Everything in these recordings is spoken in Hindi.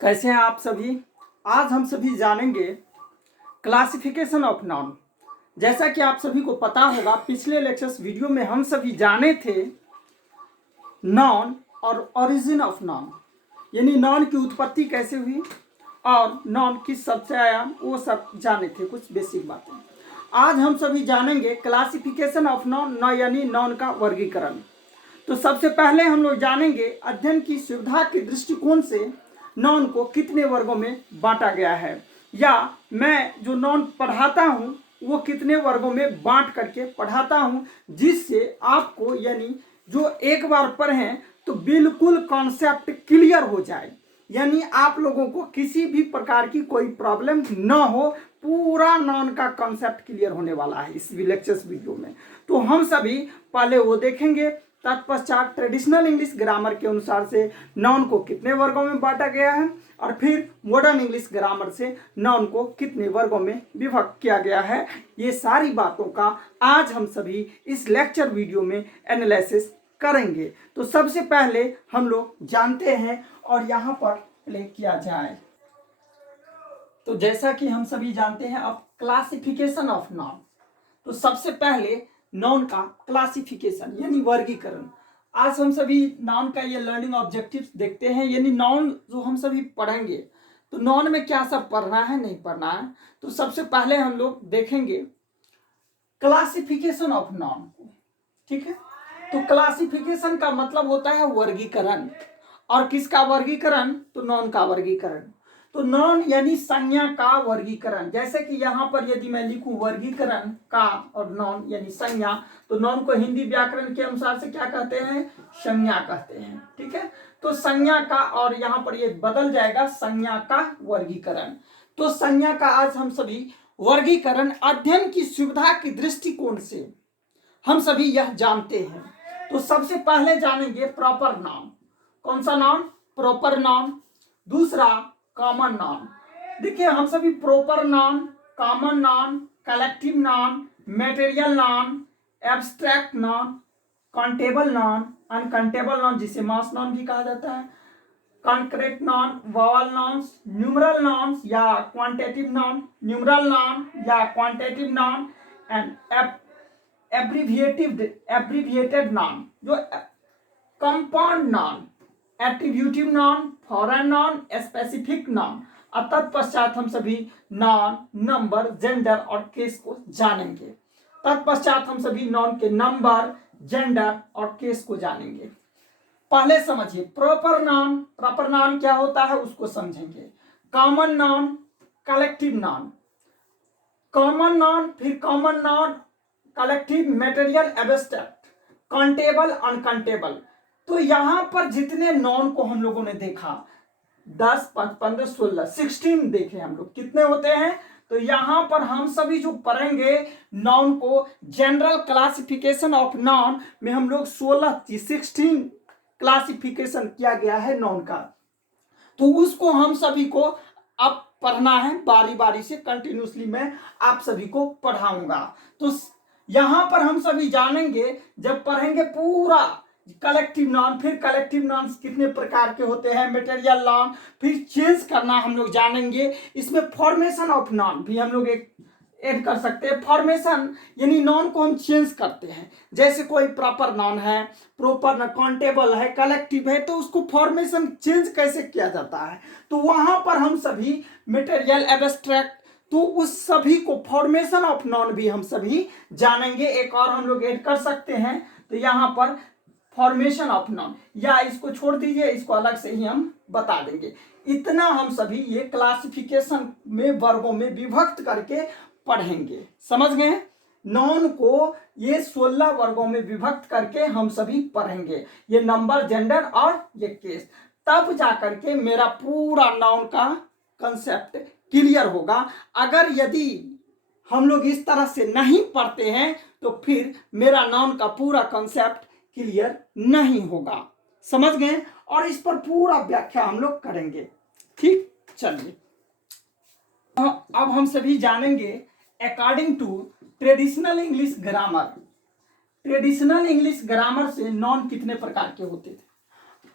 कैसे हैं आप सभी। आज हम सभी जानेंगे क्लासिफिकेशन ऑफ नाउन। जैसा कि आप सभी को पता होगा, पिछले लेक्चर्स वीडियो में हम सभी जाने थे नाउन और ओरिजिन ऑफ नाउन, यानी नाउन की उत्पत्ति कैसे हुई और नाउन किस शब्द से आया, वो सब जाने थे, कुछ बेसिक बातें। आज हम सभी जानेंगे क्लासिफिकेशन ऑफ नाउन, यानी नाउन का वर्गीकरण। तो सबसे पहले हम लोग जानेंगे अध्ययन की सुविधा के दृष्टिकोण से नाउन को कितने वर्गों में बांटा गया है, या मैं जो नाउन पढ़ाता हूँ वो कितने वर्गों में बांट करके पढ़ाता हूँ, जिससे आपको यानी जो एक बार पढ़ें तो बिल्कुल कॉन्सेप्ट क्लियर हो जाए, यानी आप लोगों को किसी भी प्रकार की कोई प्रॉब्लम न हो। पूरा नाउन का कॉन्सेप्ट क्लियर होने वाला है इस लेक्चर्स वीडियो में। तो हम सभी पहले वो देखेंगे, तत्पश्चात ट्रेडिशनल इंग्लिश ग्रामर के अनुसार से नाउन को कितने वर्गों में बांटा गया है, और फिर मॉडर्न इंग्लिश ग्रामर से नाउन को कितने वर्गों में विभक्त किया गया है। ये सारी बातों का आज हम सभी इस लेक्चर वीडियो में एनालिसिस करेंगे। तो सबसे पहले हम लोग जानते हैं और यहाँ पर प्ले किया जाए। तो जैसा कि हम सभी जानते हैं अब क्लासिफिकेशन ऑफ नाउन। तो सबसे पहले नाउन का क्लासिफिकेशन यानी वर्गीकरण। आज हम सभी नाउन का ये लर्निंग ऑब्जेक्टिव्स देखते हैं, यानी नाउन जो हम सभी पढ़ेंगे तो नाउन में क्या सब पढ़ना है नहीं पढ़ना है। तो सबसे पहले हम लोग देखेंगे क्लासिफिकेशन ऑफ नाउन को, ठीक है। तो क्लासिफिकेशन का मतलब होता है वर्गीकरण, और किसका वर्गीकरण, तो नाउन का वर्गीकरण। तो नाउन यानी संज्ञा का वर्गीकरण। जैसे कि यहाँ पर यदि मैं लिखूं वर्गीकरण का और नाउन यानी संज्ञा, तो नाउन को हिंदी व्याकरण के अनुसार से क्या कहते हैं, संज्ञा कहते हैं, ठीक है। तो संज्ञा का, और यहाँ पर ये बदल जाएगा संज्ञा का वर्गीकरण। तो संज्ञा का आज हम सभी वर्गीकरण अध्ययन की सुविधा के दृष्टिकोण से हम सभी यह जानते हैं। तो सबसे पहले जानेंगे प्रॉपर नाउन। कौन सा नाउन, प्रॉपर नाउन। दूसरा कॉमन नाउन। देखिए हम सभी proper noun, common noun, collective noun, material noun, abstract noun, countable noun, uncountable noun जिसे मास नाउन भी कहा जाता है, concrete noun, vowel nouns, numeral nouns या क्वांटिटेटिव नाउन, न्यूमरल नाउन या quantitative noun, and abbreviated noun जो compound noun, attributive noun, foreign noun, specific noun. तत्पश्चात हम सभी नाउन, नंबर, जेंडर और केस को जानेंगे। तत्पश्चात हम सभी नाउन के नंबर, जेंडर और केस को जानेंगे। पहले समझिए प्रॉपर नाउन। प्रॉपर नाउन क्या होता है उसको समझेंगे। Common noun, collective noun. Common noun, फिर common noun, collective, material, abstract, countable, uncountable. तो यहां पर जितने नाउन को हम लोगों ने देखा 10, 15, 16, 16 देखे हम लोग, कितने होते हैं। तो यहां पर हम सभी जो पढ़ेंगे नाउन को जनरल क्लासिफिकेशन ऑफ नाउन में हम लोग 16 क्लासिफिकेशन किया गया है नाउन का। तो उसको हम सभी को अब पढ़ना है बारी बारी से, कंटिन्यूसली मैं आप सभी को पढ़ाऊंगा। तो यहां पर हम सभी जानेंगे, जब पढ़ेंगे पूरा कलेक्टिव नाउन, फिर कलेक्टिव नाउन कितने प्रकार के होते हैं, मटेरियल नाउन, फिर चेंज करना हम लोग जानेंगे। इसमें फॉर्मेशन ऑफ नाउन भी हम लोग एक ऐड कर सकते हैं। फॉर्मेशन यानी नाउन को हम चेंज करते हैं। जैसे कोई प्रॉपर नाउन है, प्रॉपर काउंटेबल है, कलेक्टिव है, तो उसको फॉर्मेशन चेंज कैसे किया जाता है। तो वहां पर हम सभी मटेरियल, एब्स्ट्रैक्ट, तो उस सभी को फॉर्मेशन ऑफ नाउन भी हम सभी जानेंगे। एक और हम लोग ऐड कर सकते हैं, तो यहाँ पर फॉर्मेशन ऑफ नाउन, या इसको छोड़ दीजिए, इसको अलग से ही हम बता देंगे। इतना हम सभी ये क्लासिफिकेशन में वर्गों में विभक्त करके पढ़ेंगे। समझ गए। नाउन को ये 16 वर्गों में विभक्त करके हम सभी पढ़ेंगे, ये नंबर, जेंडर और ये केस। तब जाकर के मेरा पूरा नाउन का कंसेप्ट क्लियर होगा। अगर यदि हम लोग इस तरह से नहीं पढ़ते हैं तो फिर मेरा नाउन का पूरा कंसेप्ट क्लियर नहीं होगा। समझ गए। और इस पर पूरा व्याख्या हम लोग करेंगे, ठीक। चलिए अब हम सभी जानेंगे according to traditional English grammar. Traditional English grammar से नाउन कितने प्रकार के होते थे।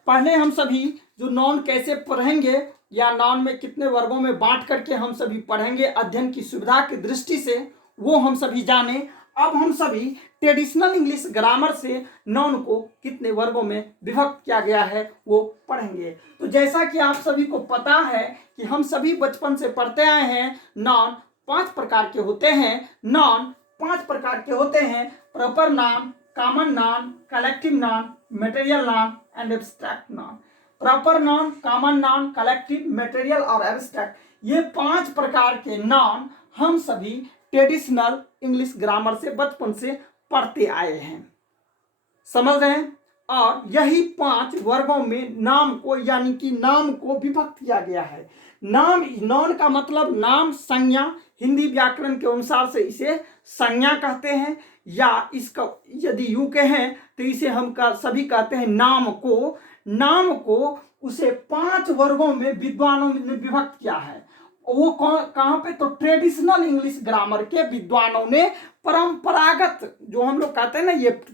पहले हम सभी जो नॉन कैसे पढ़ेंगे या नॉन में कितने वर्गों में बांट करके हम सभी पढ़ेंगे अध्ययन की सुविधा की दृष्टि से, वो हम सभी जाने। अब हम सभी ट्रेडिशनल इंग्लिश ग्रामर से नॉन को कितने वर्गों में विभक्त किया गया है वो पढ़ेंगे। तो जैसा कि आप सभी को पता है कि हम सभी बचपन से पढ़ते आए हैं, नॉन 5 प्रकार के होते हैं। नॉन 5 प्रकार के होते हैं: proper noun, common noun, collective noun, material non and abstract non. Proper noun, common noun, collective, material और एब्स्ट्रैक्ट, ये 5 प्रकार के नॉन हम सभी ट्रेडिशनल इंग्लिश ग्रामर से बचपन से पढ़ते आए हैं, समझ रहे हैं। और यही 5 वर्गों में नाम को यानी कि नाम को विभक्त किया गया है। नाम, नॉन का मतलब नाम, संज्ञा, हिंदी व्याकरण के अनुसार से इसे संज्ञा कहते हैं, या इसका यदि यू कहें तो इसे हम सभी कहते हैं नाम को। नाम को उसे 5 वर्गों में विद्वानों ने विभक्त किया है। वो कहां पे? तो ट्रेडिशनल इंग्लिश ग्रामर के विद्वानों ने परंपरागत, जो हम लोग कहते हैं ना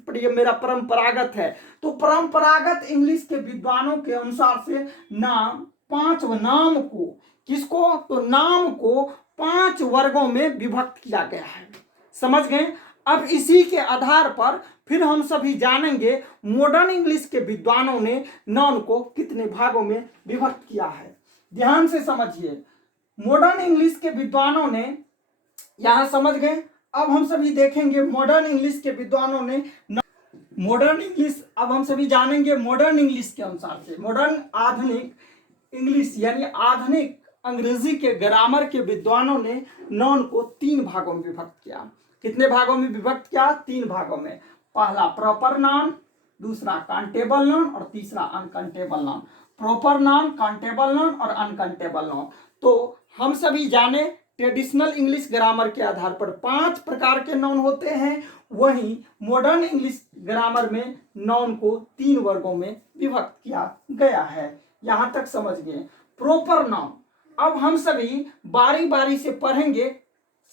ये मेरा परंपरागत है, तो परंपरागत इंग्लिश के विद्वानों के अनुसार से नाम 5 नाम को, किसको? तो नाम को 5 वर्गों में विभक्त किया गया है, समझ गए। अब इसी के आधार पर फिर हम सभी जानेंगे मॉडर्न इंग्लिश के विद्वानों ने नाउन को कितने भागों में विभक्त किया है। ध्यान से समझिए, मॉडर्न इंग्लिश के विद्वानों ने, यहां समझ गए। अब हम सभी देखेंगे मॉडर्न इंग्लिश के विद्वानों ने मॉडर्न इंग्लिश, अब हम सभी जानेंगे मॉडर्न इंग्लिश के अनुसार से। मॉडर्न आधुनिक इंग्लिश यानी आधुनिक अंग्रेजी के ग्रामर के विद्वानों ने नाउन को 3 भागों में विभक्त किया। कितने भागों में विभक्त किया? 3 भागों में। पहला प्रॉपर नाउन, दूसरा काउंटेबल नाउन और तीसरा uncountable noun. Proper noun, countable noun और अनकाउंटेबल नाउन। तो हम सभी जाने ट्रेडिशनल इंग्लिश ग्रामर के आधार पर 5 प्रकार के नाउन होते हैं, वहीं मॉडर्न इंग्लिश ग्रामर में नाउन को 3 वर्गों में विभक्त किया गया है। यहां तक समझ गए। प्रॉपर नाउन, अब हम सभी बारी बारी से पढ़ेंगे,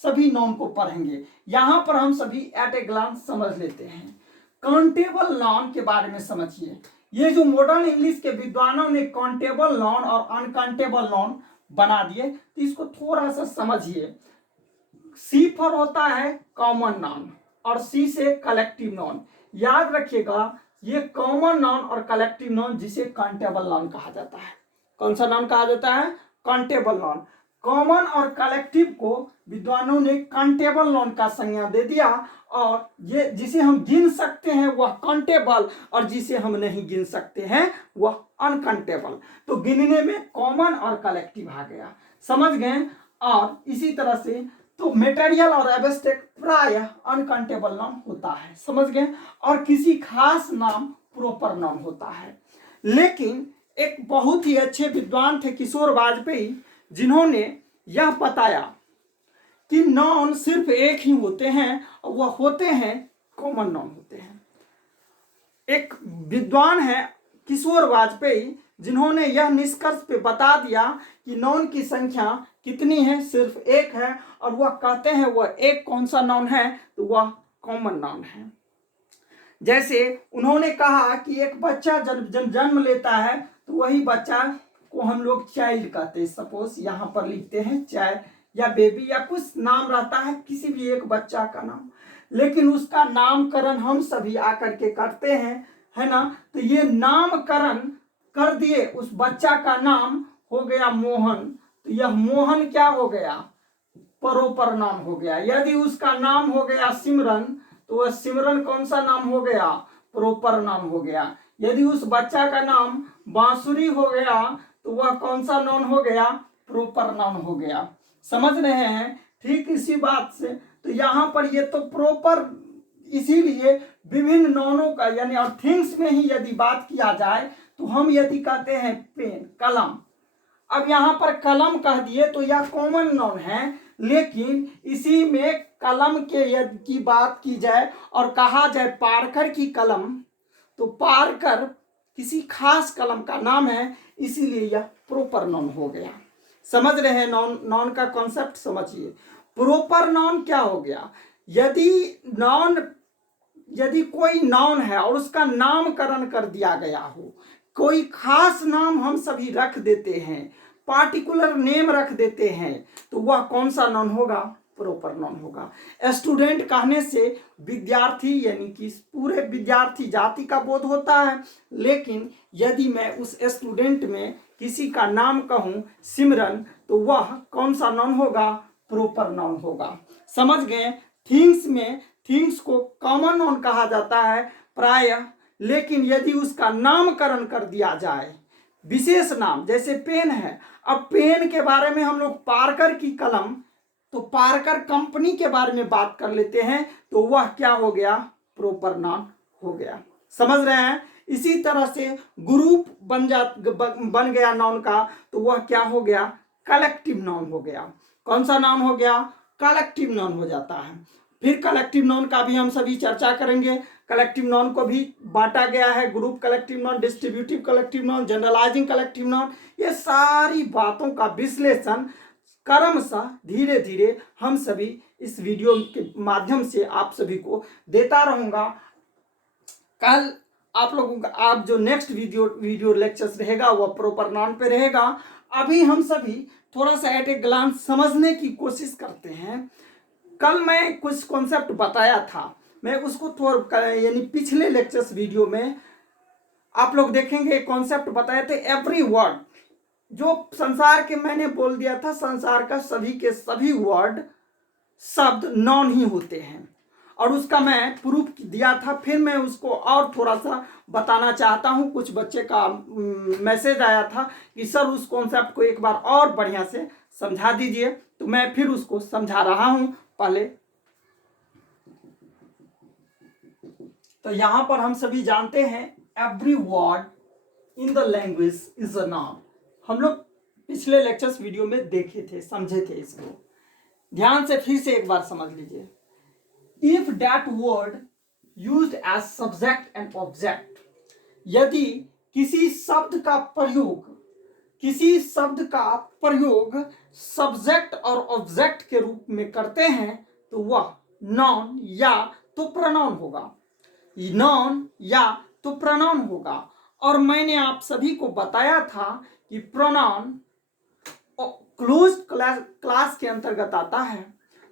सभी नाउन को पढ़ेंगे। यहां पर हम सभी एट ए ग्लांस समझ लेते हैं। काउंटेबल नाउन के बारे में समझिए। ये जो मॉडर्न इंग्लिश के विद्वानों ने काउंटेबल नाउन और अनकाउंटेबल नाउन बना दिए, तो इसको थोड़ा सा समझिए। सी पर होता है कॉमन नाउन और सी से कलेक्टिव नाउन। याद रखिएगा, ये कॉमन नाउन और कलेक्टिव नाउन जिसे काउंटेबल नाउन कहा जाता है। कौन सा नाउन कहा जाता है? Countable noun. कॉमन और कलेक्टिव को विद्वानों ने काउंटेबल नाउन का संज्ञा दे दिया, और ये जिसे हम गिन सकते हैं वह काउंटेबल, और जिसे हम नहीं गिन सकते हैं वह अनकाउंटेबल। तो गिनने में कॉमन और कलेक्टिव आ गया, समझ गए। और इसी तरह से तो मटेरियल और एब्स्ट्रैक्ट प्रायः अनकाउंटेबल नाउन होता है, समझ गए। और किसी खास नाम प्रॉपर नाउन होता है। लेकिन एक बहुत ही अच्छे विद्वान थे किशोर वाजपेयी, जिन्होंने यह बताया कि नाउन सिर्फ एक ही होते हैं, और वह होते हैं कॉमन नाउन होते हैं। एक विद्वान है किशोर वाजपेयी, जिन्होंने यह निष्कर्ष पे बता दिया कि नाउन की संख्या कितनी है? सिर्फ एक है। और वह कहते हैं वह एक कौन सा नाउन है? तो वह कॉमन नाउन है। जैसे उन्होंने कहा कि एक बच्चा जब जन्म लेता है तो वही बच्चा को हम लोग चाइल्ड कहते हैं। सपोज यहाँ पर लिखते हैं चाइल्ड या बेबी या कुछ नाम रहता है किसी भी एक बच्चा का नाम, लेकिन उसका नामकरण हम सभी आकर के करते हैं, है ना। तो ये नामकरण कर दिए, उस बच्चा का नाम हो गया मोहन, तो यह मोहन क्या हो गया? प्रॉपर नाम हो गया। यदि उसका नाम हो गया सिमरन, तो वह सिमरन कौन सा नाम हो गया? प्रॉपर नाम हो गया। यदि उस बच्चा का नाम बांसुरी हो गया, तो वह कौन सा नाउन हो गया? प्रॉपर नाउन हो गया। समझ रहे हैं? ठीक इसी बात से तो यहाँ पर ये तो प्रॉपर, इसीलिए विभिन्न नाउनों का यानी और थिंग्स में ही यदि बात किया जाए तो हम यदि कहते हैं पेन, कलम, अब यहाँ पर कलम कह दिए तो यह कॉमन नाउन है, लेकिन इसी में कलम के यदि की बात की जाए और कहा जाए पारकर की कलम, तो पारकर किसी खास कलम का नाम है, इसीलिए यह प्रॉपर नाउन हो गया। समझ रहे हैं? नाउन का कॉन्सेप्ट समझिए। प्रॉपर नाउन क्या हो गया? यदि कोई नाउन है और उसका नामकरण कर दिया गया हो, कोई खास नाम हम सभी रख देते हैं, पार्टिकुलर नेम रख देते हैं, तो वह कौन सा नाउन होगा? प्रॉपर नाउन होगा। स्टूडेंट कहने से विद्यार्थी यानी कि पूरे विद्यार्थी जाति का बोध होता है, लेकिन यदि मैं उस स्टूडेंट में किसी का नाम कहूं सिमरन, तो वह कौन सा नाउन होगा? प्रॉपर नाउन होगा। समझ गए? थिंग्स में थिंग्स को कॉमन नाउन कहा जाता है प्रायः, लेकिन यदि उसका नामकरण कर दिया जाए, विशेष नाम, जैसे पेन है, अब पेन के बारे में हम लोग पार्कर की कलम, तो पार्कर कंपनी के बारे में बात कर लेते हैं, तो वह क्या हो गया? प्रॉपर नाउन हो गया। समझ रहे हैं? इसी तरह से ग्रुप बन गया नाउन का, तो वह क्या हो गया? कलेक्टिव नाउन हो गया। कौन सा नाउन हो गया? कलेक्टिव नाउन हो जाता है। फिर कलेक्टिव नाउन का भी हम सभी चर्चा करेंगे। कलेक्टिव नाउन को भी बांटा गया है, group collective noun, distributive collective noun, generalising collective noun. ये सारी बातों का विश्लेषण क्रमशः धीरे धीरे हम सभी इस वीडियो के माध्यम से आप सभी को देता रहूंगा। कल आप लोगों का आप जो नेक्स्ट वीडियो लेक्चर्स रहेगा वह प्रॉपर नाउन पे रहेगा। अभी हम सभी थोड़ा सा एट ए ग्लांस समझने की कोशिश करते हैं। कल मैं कुछ कॉन्सेप्ट बताया था, मैं उसको थोड़ा यानी पिछले लेक्चर्स वीडियो में आप लोग देखेंगे कॉन्सेप्ट बताए थे। एवरी वर्ड जो संसार के मैंने बोल दिया था, संसार का सभी के सभी वर्ड शब्द नॉन ही होते हैं, और उसका मैं प्रूफ दिया था। फिर मैं उसको और थोड़ा सा बताना चाहता हूं। कुछ बच्चे का मैसेज आया था कि सर उस कॉन्सेप्ट को एक बार और बढ़िया से समझा दीजिए, तो मैं फिर उसको समझा रहा हूं। पहले तो यहां पर हम सभी जानते हैं every word in the language is a noun. हम लोग पिछले लेक्चर्स वीडियो में देखे थे, समझे थे। इसको ध्यान से फिर से एक बार समझ लीजिए। If that word used as subject and object, यदि किसी शब्द का प्रयोग सब्जेक्ट और ऑब्जेक्ट के रूप में करते हैं, तो वह नाउन या तो प्रोनाउन होगा। नाउन या तो प्रोनाउन होगा। और मैंने आप सभी को बताया था कि प्रोनाउन क्लोज क्लास के अंतर्गत आता है,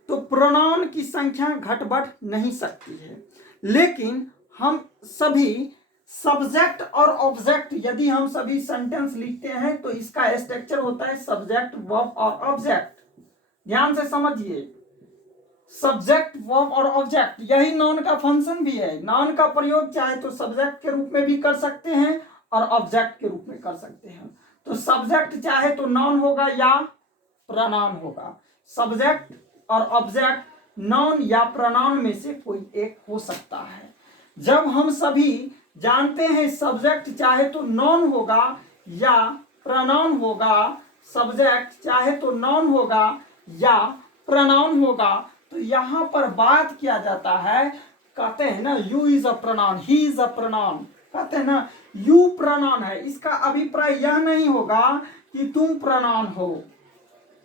तो प्रोनाउन की संख्या घट बढ़ नहीं सकती है। लेकिन हम सभी सब्जेक्ट और ऑब्जेक्ट, यदि हम सभी सेंटेंस लिखते हैं तो इसका स्ट्रक्चर होता है सब्जेक्ट, वर्ब और ऑब्जेक्ट। ध्यान से समझिए, सब्जेक्ट, वर्ब और ऑब्जेक्ट, यही नाउन का फंक्शन भी है। नाउन का प्रयोग चाहे तो सब्जेक्ट के रूप में भी कर सकते हैं और ऑब्जेक्ट के रूप में कर सकते हैं। तो सब्जेक्ट चाहे तो नाउन होगा या प्रोनाउन होगा। सब्जेक्ट और ऑब्जेक्ट नाउन या प्रोनाउन में से कोई एक हो सकता है। जब हम सभी जानते हैं सब्जेक्ट चाहे तो नाउन होगा या प्रोनाउन होगा, सब्जेक्ट चाहे तो नाउन होगा या प्रोनाउन होगा, तो यहां पर बात किया जाता है, कहते हैं ना you is a pronoun, he is a pronoun, कहते हैं ना यू प्रोनाउन है। इसका अभिप्राय यह नहीं होगा कि तुम प्रोनाउन हो,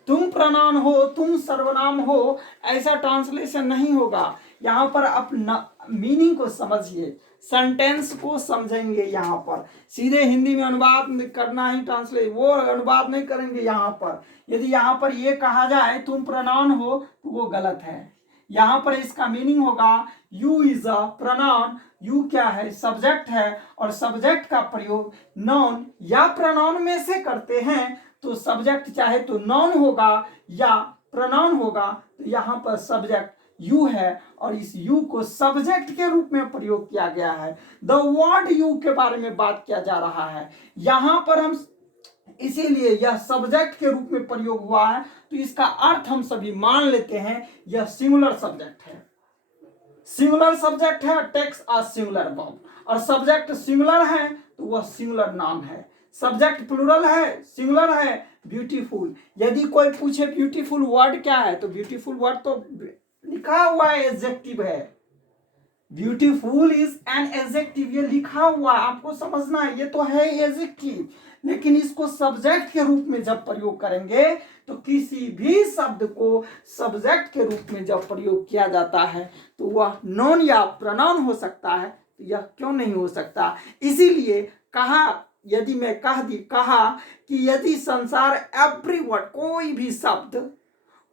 तुम प्रोनाउन हो, तुम सर्वनाम हो, ऐसा ट्रांसलेशन नहीं होगा। यहां पर आप मीनिंग को समझिए, सेंटेंस को समझेंगे। यहां पर सीधे हिंदी में अनुवाद करना ही ट्रांसलेट, वो अनुवाद नहीं करेंगे। यहां पर यदि यहां पर ये कहा जाए तुम प्रोनाउन हो, तो वो गलत है। यहां पर इसका मीनिंग होगा you is a pronoun. You क्या है? सब्जेक्ट है, और सब्जेक्ट का प्रयोग नाउन या प्रोनाउन में से करते हैं। तो सब्जेक्ट चाहे तो नाउन होगा या प्रोनाउन होगा, तो यहां पर सब्जेक्ट यू है, और इस यू को सब्जेक्ट के रूप में प्रयोग किया गया है। द वर्ड यू के बारे में बात किया जा रहा है यहां पर। हम इसीलिए यह सब्जेक्ट के रूप में प्रयोग हुआ है, तो इसका अर्थ हम सभी मान लेते हैं यह सिंगुलर सब्जेक्ट है। सिंगुलर सब्जेक्ट है, टेक्स अ सिंगुलर वर्ब, और सब्जेक्ट सिंगुलर है तो वह सिंगुलर नाउन है। सब्जेक्ट प्लूरल है, सिंगुलर है, ब्यूटीफुल। यदि कोई पूछे ब्यूटीफुल वर्ड क्या है, तो ब्यूटीफुल वर्ड तो लिखा हुआ है, एडजेक्टिव है। ब्यूटीफुल इज एन एडजेक्टिव, ये लिखा हुआ है, आपको समझना है, ये तो है एडजेक्टिव। लेकिन इसको सब्जेक्ट के रूप में जब प्रयोग करेंगे, तो किसी भी शब्द को सब्जेक्ट के रूप में जब प्रयोग किया जाता है, तो वह नाउन या प्रोनाउन हो सकता है। यह क्यों नहीं हो सकता? इसीलिए कहा यदि मैं कहा कि यदि संसार एवरी वर्ड कोई भी शब्द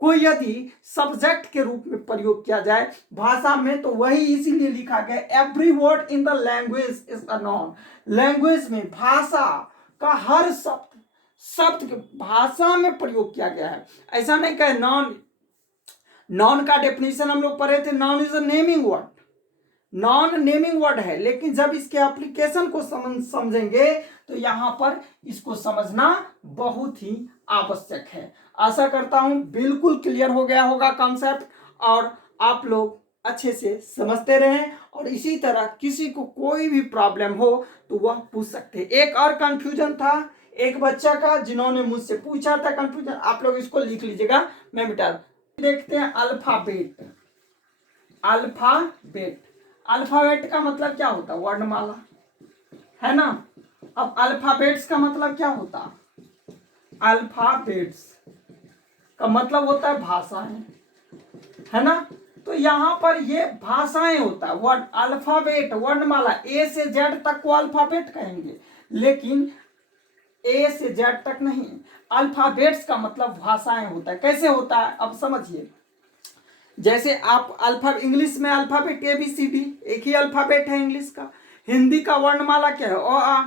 को यदि सब्जेक्ट के रूप में प्रयोग किया जाए भाषा में, तो वही इसीलिए लिखा गया every word in the language is a non. Language में भाषा का हर शब्द के भाषा में प्रयोग किया गया है। ऐसा नहीं कहे नॉन का डेफिनेशन हम लोग पढ़े थे, non is a naming word, non naming word है, लेकिन जब इसके एप्लीकेशन को समझेंगे तो यहां पर इसको समझना बहुत ही आवश्यक है। आशा करता हूं बिल्कुल क्लियर हो गया होगा कॉन्सेप्ट और आप लोग अच्छे से समझते रहें, और इसी तरह किसी को कोई भी प्रॉब्लम हो तो वह पूछ सकते हैं। एक और कंफ्यूजन था एक बच्चा का जिन्होंने मुझसे पूछा था कंफ्यूजन, आप लोग इसको लिख लीजिएगा, मैं मिटा देखते हैं। अल्फाबेट, अल्फाबेट, अल्फाबेट का मतलब क्या होता है? वर्णमाला, है ना। अब अल्फाबेट्स का मतलब क्या होता है? अल्फाबेट्स का मतलब होता है भाषाएं, है ना। तो यहां पर ये भाषाएं होता है, वर्ड अल्फाबेट वर्णमाला, ए से जेड तक को अल्फाबेट कहेंगे, लेकिन ए से जेड तक नहीं। अल्फाबेट्स का मतलब भाषाएं होता है। कैसे होता है अब समझिए। जैसे आप इंग्लिश में अल्फाबेट ABCD एक ही अल्फाबेट है इंग्लिश का। हिंदी का वर्णमाला क्या है? अ आ।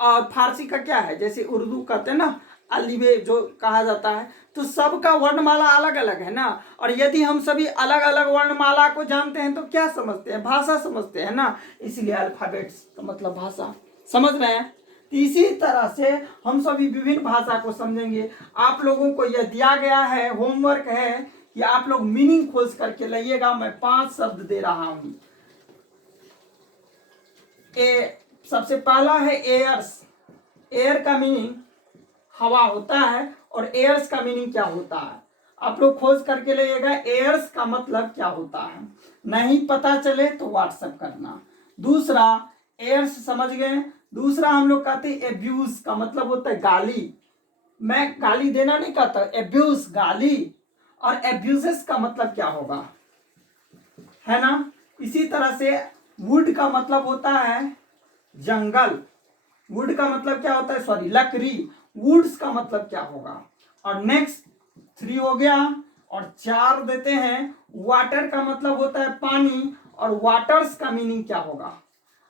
और फारसी का क्या है? जैसे उर्दू कहते हैं ना अलिबे जो कहा जाता है, तो सबका वर्णमाला अलग अलग है ना। और यदि हम सभी अलग अलग वर्णमाला को जानते हैं तो क्या समझते हैं? भाषा समझते हैं ना। इसलिए अल्फाबेट्स का मतलब भाषा, समझ रहे हैं। इसी तरह से हम सभी विभिन्न भाषा को समझेंगे। आप लोगों को यह दिया गया है, होमवर्क है कि आप लोग मीनिंग खोज करके लाइएगा। मैं 5 शब्द दे रहा हूं। सबसे पहला है एयर्स। एयर का मीनिंग हवा होता है, और एयर्स का मीनिंग क्या होता है आप लोग खोज करके लाइएगा। एयर्स का मतलब क्या होता है, नहीं पता चले तो व्हाट्सएप करना। दूसरा एयर्स समझ गए। दूसरा हम लोग कहते हैं एब्यूज का मतलब होता है गाली। मैं गाली देना नहीं कहता, एब्यूज गाली। और एब्यूजेस का मतलब क्या होगा, है ना। इसी तरह से वुड का मतलब होता है जंगल। वुड का मतलब क्या होता है? सॉरी, लकड़ी। वुड्स का मतलब क्या होगा? और नेक्स्ट 3 हो गया, और 4 देते हैं। वाटर का मतलब होता है पानी, और वाटर्स का मीनिंग क्या होगा?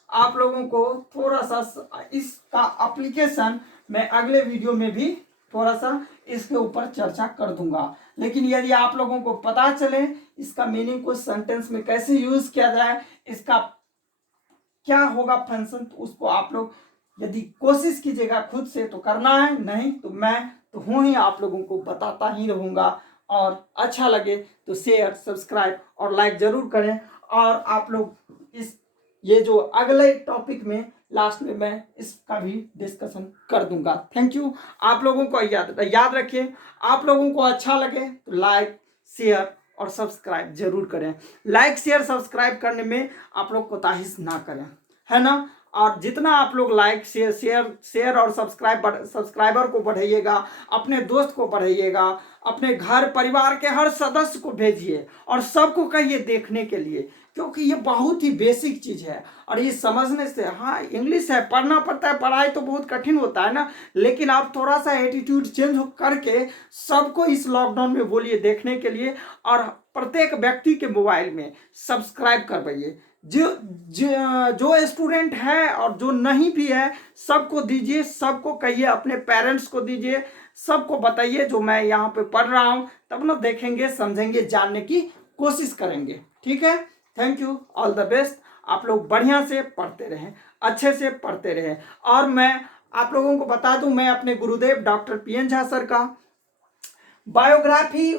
आप लोगों को थोड़ा सा इसका एप्लीकेशन मैं अगले वीडियो में भी थोड़ा सा इसके ऊपर चर्चा कर दूंगा। लेकिन यदि आप लोगों को पता चले इसका मीनिंग को सेंटेंस में कैसे यूज किया जाए, इसका क्या होगा फंक्शन, तो उसको आप लोग यदि कोशिश कीजिएगा खुद से तो करना है, नहीं तो मैं तो हूं ही आप लोगों को बताता ही रहूंगा। और अच्छा लगे तो शेयर, सब्सक्राइब और लाइक जरूर करें। और आप लोग ये जो अगले टॉपिक में लास्ट में मैं इसका भी डिस्कशन कर दूंगा। Thank you. आप लोगों को याद रखिए, आप लोगों को अच्छा लगे तो लाइक, शेयर और सब्सक्राइब जरूर करें। लाइक, शेयर, सब्सक्राइब करने में आप लोग कोताही ना करें, है ना। और जितना आप लोग लाइक, शेयर और सब्सक्राइबर को बढ़ाइएगा, अपने दोस्त को बढ़ाइएगा, अपने घर परिवार के हर सदस्य को भेजिए और सबको कहिए देखने के लिए, क्योंकि ये बहुत ही बेसिक चीज है। और ये समझने से, हाँ इंग्लिश है, पढ़ना पड़ता है, पढ़ाई तो बहुत कठिन होता है ना, लेकिन आप थोड़ा सा एटीट्यूड चेंज करके सबको इस लॉकडाउन में बोलिए देखने के लिए। और प्रत्येक व्यक्ति के मोबाइल में सब्सक्राइब करवाइए। जो स्टूडेंट है और जो नहीं भी है सबको दीजिए, सबको कहिए, अपने पेरेंट्स को दीजिए, सबको बताइए जो मैं यहाँ पे पढ़ रहा हूँ, तब ना देखेंगे, समझेंगे, जानने की कोशिश करेंगे। ठीक है, thank you, all the best. आप लोग बढ़िया से पढ़ते रहें, अच्छे से पढ़ते रहें। और मैं आप लोगों को बता दूं, मैं अपने गुरुदेव डॉक्टर PN झा सर का बायोग्राफी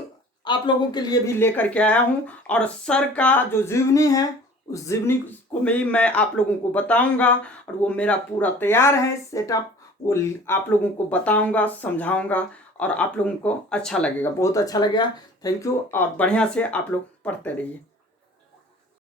आप लोगों के लिए भी लेकर के आया हूं। और सर का जो जीवनी है उस जीवनी को मैं आप लोगों को बताऊंगा, और वो मेरा पूरा तैयार है सेटअप, वो आप लोगों को बताऊंगा, समझाऊंगा, और आप लोगों को अच्छा लगेगा, बहुत अच्छा लगेगा। थैंक यू, और बढ़िया से आप लोग पढ़ते रहिए।